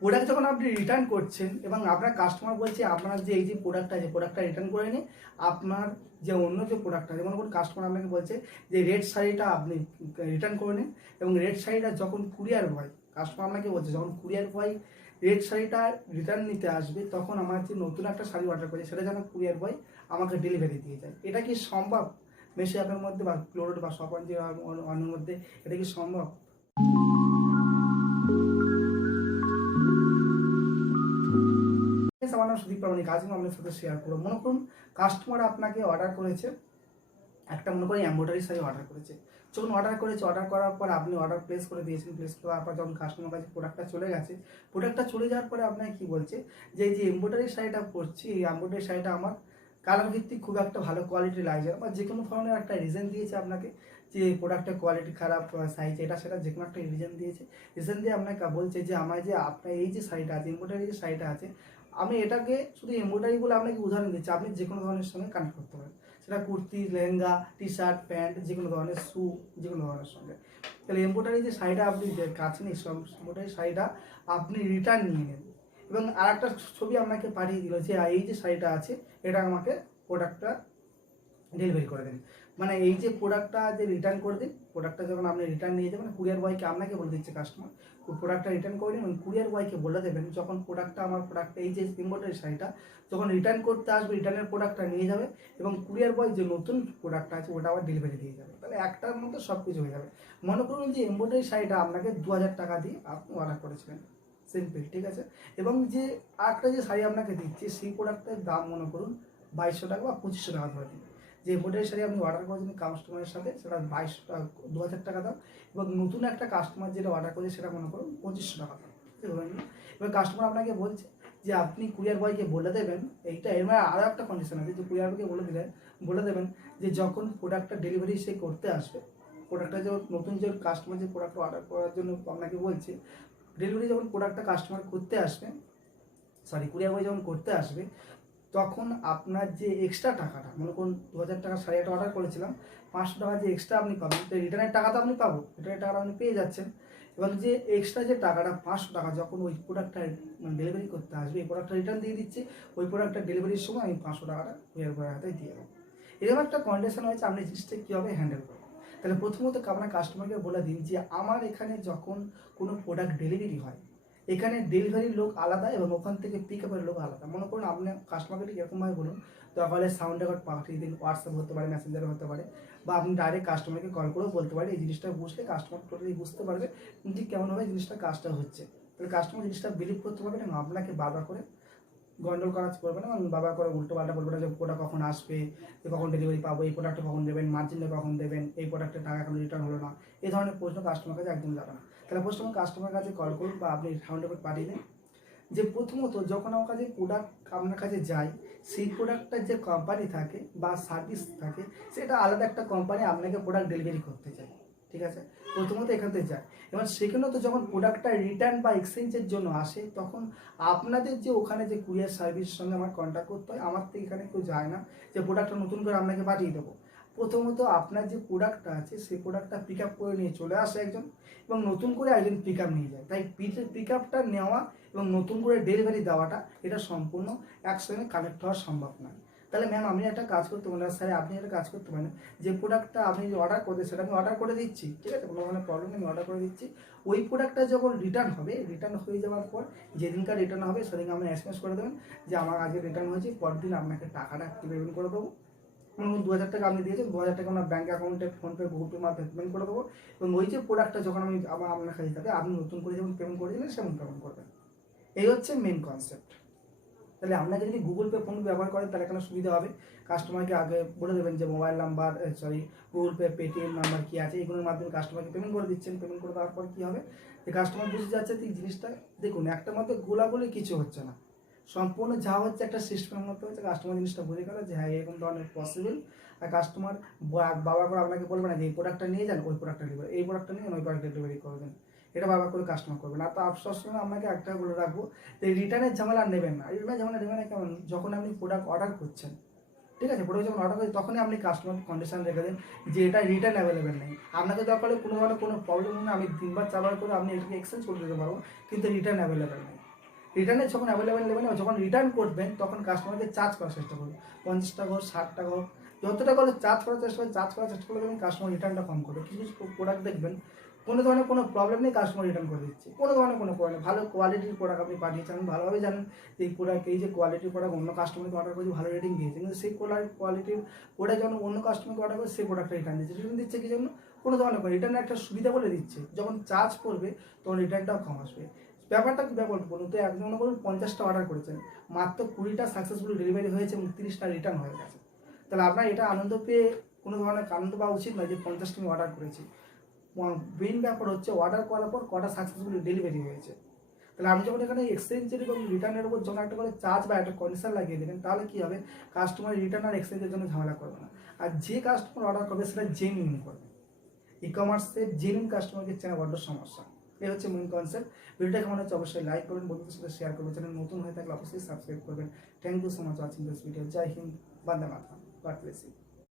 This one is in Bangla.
প্রোডাক্ট যখন আপনি রিটার্ন করছেন এবং আপনার কাস্টমার বলছে আপনার যে এই যে প্রোডাক্টটা আছে প্রোডাক্টটা রিটার্ন করে নিন, আপনার যে অন্য যে প্রোডাক্টটা যেমন কোনো কাস্টমার আপনাকে বলছে যে রেড শাড়িটা আপনি রিটার্ন করে নিন, এবং রেড শাড়িটা যখন কুরিয়ার বয় কাস্টমার আপনাকে বলছে যখন কুরিয়ার বয় রেড শাড়িটা রিটার্ন নিতে আসবে তখন আমার যে নতুন একটা শাড়ি অর্ডার করেছে সেটা যেন কুরিয়ার বয় আমাকে ডেলিভারি দিয়ে যায়। এটা কি সম্ভব মেশো অ্যাপের মধ্যে বা ক্লোরোড বা শপ অন্যের মধ্যে? এটা কি সম্ভব? আমার নাম সুদীপ প্রামাণিক, আজ আমি আপনার সাথে শেয়ার করবো। মনে করুন কাস্টমার আপনাকে অর্ডার করেছে একটা, মনে করি এমব্রয়ডারি শাড়ি অর্ডার করেছে। যখন অর্ডার করেছে, অর্ডার করার পর আপনি অর্ডার প্লেস করে দিয়েছেন, প্লেস করার পর যখন কাস্টমার কাছে প্রোডাক্টটা চলে গেছে, প্রোডাক্টটা চলে যাওয়ার পরে আপনাকে কি বলছে যে এই যে এমব্রয়ডারি শাড়িটা পরছি, এই এমব্রয়ডারি শাড়িটা আমার কালার ভিত্তিক খুব একটা ভালো কোয়ালিটি লাগছে না, বা যে কোনো ধরনের একটা রিজন দিয়েছে আপনাকে যে প্রোডাক্টের কোয়ালিটি খারাপ, সাইজ এটা সেটা যে কোনো একটা রিজন দিয়েছে। রিজন দিয়ে আপনাকে বলছে যে আমার যে আপনার এই যে শাড়িটা আছে এমব্রয়ডারি যে শাড়িটা আছে, আমি এটাকে শুধু এমব্রয়ডারি বলে আপনাকে উদাহরণ দিচ্ছি, আপনি যে কোনো ধরনের সঙ্গে কানেক্ট করতে পারেন, সেটা kurti, lehenga, T shirt, pant, যে কোনো ধরনের শু, যে কোনো ধরনের সঙ্গে। তাহলে এমব্রয়ডারি যে শাড়িটা আপনি কাছে নিয়ে এমব্রয়ডারি শাড়িটা আপনি রিটার্ন নিয়ে নেন, এবং আর একটা ছবি আপনাকে পাঠিয়ে দিল যে এই যে শাড়িটা আছে এটা আমাকে প্রোডাক্টটা ডেলিভারি করে দেন। মানে এই যে প্রোডাক্টটা যে রিটার্ন করে দিন, প্রোডাক্টটা যখন আপনি রিটার্ন নিয়ে যাবেন কুরিয়ার বয়কে আপনাকে বলে দিচ্ছে কাস্টমার প্রোডাক্টটা রিটার্ন করে দিন, এবং কুরিয়ার বয়কে বলে দেবেন যখন প্রোডাক্টটা আমার প্রোডাক্ট এই যে এমব্রয়ডারি শাড়িটা যখন রিটার্ন করতে আসবে রিটার্নের প্রোডাক্টটা নিয়ে যাবে, এবং কুরিয়ার বয় যে নতুন প্রোডাক্টটা আছে ওটা আবার ডেলিভারি দিয়ে যাবে। তাহলে একটার মধ্যে সব কিছু হয়ে যাবে। মনে করুন যে এমব্রয়ডারি শাড়িটা আপনাকে 2000 টাকা দিয়ে আপনি অর্ডার করেছিলেন, সিম্পল, ঠিক আছে। এবং যে আরেকটা যে শাড়ি আপনাকে দিচ্ছে সেই প্রোডাক্টের দাম মনে করুন 2200 টাকা বা 2500 টাকা ধরে দিন। যে এমব্রয়ডারি শাড়ি আপনি অর্ডার করেছেন কাস্টমারের সাথে সেটা 2200 টাকা, 2000 টাকা দাম, এবং নতুন একটা কাস্টমার যেটা অর্ডার করেছে সেটা মনে করুন 2500 টাকা দাম, ধরে নিন। এবার কাস্টমার আপনাকে বলছে যে আপনি কুরিয়ার বয়কে বলে দেবেন এইটা, এর মানে আরও একটা কন্ডিশন আছে যে কুরিয়ার বয়কে বলে দেবেন যে যখন প্রোডাক্টটা ডেলিভারি সে করতে আসবে, প্রোডাক্টটা যে নতুন যে কাস্টমার যে প্রোডাক্টটা অর্ডার করার জন্য আপনাকে বলছে, ডেলিভারি যখন প্রোডাক্টটা কাস্টমার করতে আসবে, কুরিয়ার বয় যখন করতে আসবে, তখন আপনার যে এক্সট্রা টাকাটা, মনে করুন 2000 টাকা শাড়ি একটা অর্ডার করেছিলাম, 500 টাকা যে এক্সট্রা আপনি পাবেন, তো রিটার্নের টাকা তো আপনি পাবো, রিটার্নের টাকাটা আপনি পেয়ে যাচ্ছেন। এবং যে এক্সট্রা যে টাকাটা 500 টাকা যখন ওই প্রোডাক্টটা ডেলিভারি করতে আসবে, এই প্রোডাক্টটা রিটার্ন দিয়ে দিচ্ছে, ওই প্রোডাক্টটা ডেলিভারির সময় আমি 500 টাকাটা কুরিয়ার বয়ের হাতে দিয়ে দেবো। এরকম একটা কন্ডিশন হয়েছে, আপনি জিনিসটা কীভাবে হ্যান্ডেল করবেন? তাহলে প্রথমত আপনার কাস্টমারকে বলে দিন যে আমার এখানে যখন কোনো প্রোডাক্ট ডেলিভারি হয়, এখানে ডেলিভারির লোক আলাদা এবং ওখান থেকে পিক আপের লোক আলাদা। মনে করুন আপনি কাস্টমারকে ঠিক এরকমভাবে বলুন, তাহলে সাউন্ড রেকর্ড পাঠিয়ে দিন, হোয়াটসঅ্যাপ হতে পারে, মেসেঞ্জারে হতে পারে, বা আপনি ডাইরেক্ট কাস্টমারকে কল করেও বলতে পারেন। এই জিনিসটা বুঝলে কাস্টমার টোটালি বুঝতে পারবে ঠিক কেমনভাবে জিনিসটা কাজটা হচ্ছে। তাহলে কাস্টমার জিনিসটা বিলিভ করতে পারবেন এবং আপনাকে বারবার করে গন্ডল করা করবে না, এবং বারবার করে উল্টো পাল্টা বলবে না যে প্রোডাক্ট কখন আসবে, যে কখন ডেলিভারি পাবো, এই প্রোডাক্টটা কখন দেবেন, মার্জিনটা কখন দেবেন, এই প্রোডাক্টের টাকা এখন রিটার্ন হলো না, এই ধরনের প্রশ্ন কাস্টমার কাছে একদম যাবে না। তাহলে প্রথমে কাস্টমার কাছে কল করুন বা আপনি সাউন্ড রেকর্ড পাঠিয়ে দিন যে প্রথমত যখন আমার কাছে প্রোডাক্ট আপনার কাছে যায়, সেই প্রোডাক্টটার যে কোম্পানি থাকে বা সার্ভিস থাকে সেটা আলাদা একটা কোম্পানি আপনাকে প্রোডাক্ট ডেলিভারি করতে চায়, ঠিক আছে। প্রথমত এখান থেকে যায়, এবার সেখানেও তো যখন প্রোডাক্টটা রিটার্ন বা এক্সচেঞ্জের জন্য আসে, তখন আপনাদের যে ওখানে যে কুরিয়ার সার্ভিসের সঙ্গে আমার কন্ট্যাক্ট করতে হয়, আমার তো এখানে কেউ যায় না যে প্রোডাক্টটা নতুন করে আপনাকে পাঠিয়ে দেবো। প্রথমত আপনার যে প্রোডাক্টটা আছে সেই প্রোডাক্টটা পিক আপ করে নিয়ে চলে আসে একজন, এবং নতুন করে একজন পিক আপ নিয়ে যায়। তাই পিক আপটা নেওয়া এবং নতুন করে ডেলিভারি দেওয়াটা এটা সম্পূর্ণ একসঙ্গে কানেক্ট হওয়া সম্ভব নয়। তাহলে ম্যাম আমি একটা কাজ করতে পারেন, স্যার আপনি একটা কাজ করতে পারেন, যে প্রোডাক্টটা আপনি অর্ডার করতে সেটা আমি অর্ডার করে দিচ্ছি, ঠিক আছে, কোনো ধরনের প্রবলেম আমি অর্ডার করে দিচ্ছি। ওই প্রোডাক্টটা যখন রিটার্ন হবে, রিটার্ন হয়ে যাওয়ার পর যেদিনকার রিটার্ন হবে সেদিন আপনি এসএমএস করে দেবেন যে আমার আজকে রিটার্ন হয়েছে, পরদিন আপনাকে টাকাটা পেমেন্ট করে দেবো। 2000 টাকা আপনি দিয়েছেন, 2000 টাকা আপনার ব্যাঙ্ক অ্যাকাউন্টে ফোনপে, গুগল পে মাধ্যমে পেমেন্ট করে দেবো, এবং ওই যে প্রোডাক্টটা যখন আমি আপনার কাছে থাকে আপনি নতুন করে যেমন পেমেন্ট করে দিলেন সেমন পেমেন্ট করবেন। এই হচ্ছে মেন কনসেপ্ট। তাহলে আপনাকে যদি গুগল পে ফোন ব্যবহার করেন তাহলে এখানে সুবিধা হবে, কাস্টমারকে আগে বলে দেবেন যে mobile number, Google pay, Paytm number কি আছে, এগুলোর মাধ্যমে কাস্টমারকে পেমেন্ট করে দিচ্ছেন। পেমেন্ট করে দেওয়ার পর কী হবে, যে কাস্টমার বুঝে যাচ্ছে এই জিনিসটা, দেখুন একটা মধ্যে গোলাগুলি কিছু হচ্ছে না, সম্পূর্ণ যা হচ্ছে একটা সিস্টেমের মতো হচ্ছে। কাস্টমার জিনিসটা বুঝে গেল যে হ্যাঁ এরকম ধরনের পসিবল, আর কাস্টমার বাবা করে আপনাকে বলবে না যে এই প্রোডাক্টটা নিয়ে যান, ওই প্রোডাক্টটা ডেলিভারি, এই প্রোডাক্টটা নিয়ে ওই প্রোডাক্ট ডেলিভারি করবেন, এটা বারবার করে কাস্টমার করবে না। তো আফসোস সময় আপনাকে একটা বলে রাখবো যে রিটার্নের ঝামেলা নেবেন না। রিটার্নের ঝামেলা নেবেন না কেমন, যখন আপনি প্রোডাক্ট অর্ডার করছেন, ঠিক আছে, প্রোডাক্ট যখন অর্ডার করছেন তখনই আপনি কাস্টমার কন্ডিশন রেখে দেন যে এটা রিটার্ন অ্যাভেলেবেল নেই। আপনাকে দরকার হলে কোনো ধরনের কোনো প্রবলেম নেই, আমি 3 বার 4 বার করে আপনি এটাকে এক্সচেঞ্জ করে দিতে পারবো, কিন্তু রিটার্ন অ্যাভেলেবেল নেই। রিটার্নে যখন অ্যাভেলেবেল নেবেন, যখন রিটার্ন করবেন তখন কাস্টমারকে চার্জ করার চেষ্টা করবেন, 50 টাকা হোক 60 টাকা হোক, যত টাকা হলে চার্জ করার চেষ্টা করলে দেখবেন কাস্টমার রিটার্নটা কম করবে। কিছু কিছু প্রোডাক্ট দেখবেন কোনো ধরনের কোনো প্রবলেম নেই, কাস্টমার রিটার্ন করে দিচ্ছে, কোনো ধরনের কোনো প্রবলেম, ভালো কোয়ালিটির প্রোডাক্ট আপনি পাঠিয়েছেন, আপনি ভালোভাবে জানেন এই প্রোডাক্ট, এই যে কোয়ালিটির প্রোডাক্ট অন্য কাস্টমারকে অর্ডার করেছে ভালো রেটিং দিয়েছে, কিন্তু সেই কোয়ালিটির প্রোডাক্ট যখন অন্য কাস্টমারকে অর্ডার করে সেই প্রোডাক্টটা রিটার্ন দিচ্ছে কি জন্য, কোনো ধরনের রিটার্নের একটা সুবিধা বলে দিচ্ছে, যখন চার্জ করবে তখন রিটার্নটাও কম আসবে। ব্যাপারটা কি ব্যাপার বলুন তো, একজন মনে করুন 50টা অর্ডার করেছেন, মাত্র 20টা সাকসেসফুল ডেলিভারি হয়েছে এবং 30টা রিটার্ন হয়ে গেছে, তাহলে আপনার এটা আনন্দ পেয়ে কোনো ধরনের আনন্দ পাওয়া উচিত নয় যে 50টা আমি অর্ডার করেছি। মেইন ব্যাপার হচ্ছে অর্ডার করার পর কটা সাকসেসফুলি ডেলিভারি হয়েছে। তাহলে আপনি যখন এখানে এক্সচেঞ্জের এবং রিটার্নের উপর যখন একটা করে চার্জ বা একটা কন্ডিশন লাগিয়ে দেবেন, তাহলে কি হবে, কাস্টমার রিটার্ন আর এক্সচেঞ্জের জন্য ঝামেলা করবে না, আর যে কাস্টমার অর্ডার করবে সেটা জেনুইন করবে। ই কমার্সের জেনুইন কাস্টমারকে চেনা বড্ড সমস্যা। এই হচ্ছে মেইন কনসেপ্ট। ভিডিওটা কেমন হচ্ছে অবশ্যই লাইক করবেন, বন্ধুদের সাথে শেয়ার করবেন, চ্যানেল নতুন হয়ে থাকলে অবশ্যই সাবস্ক্রাইব করবেন। Thank you so much watching this video. জয় হিন্দ, বন্দে মাতরম, গড ব্লেস ইউ।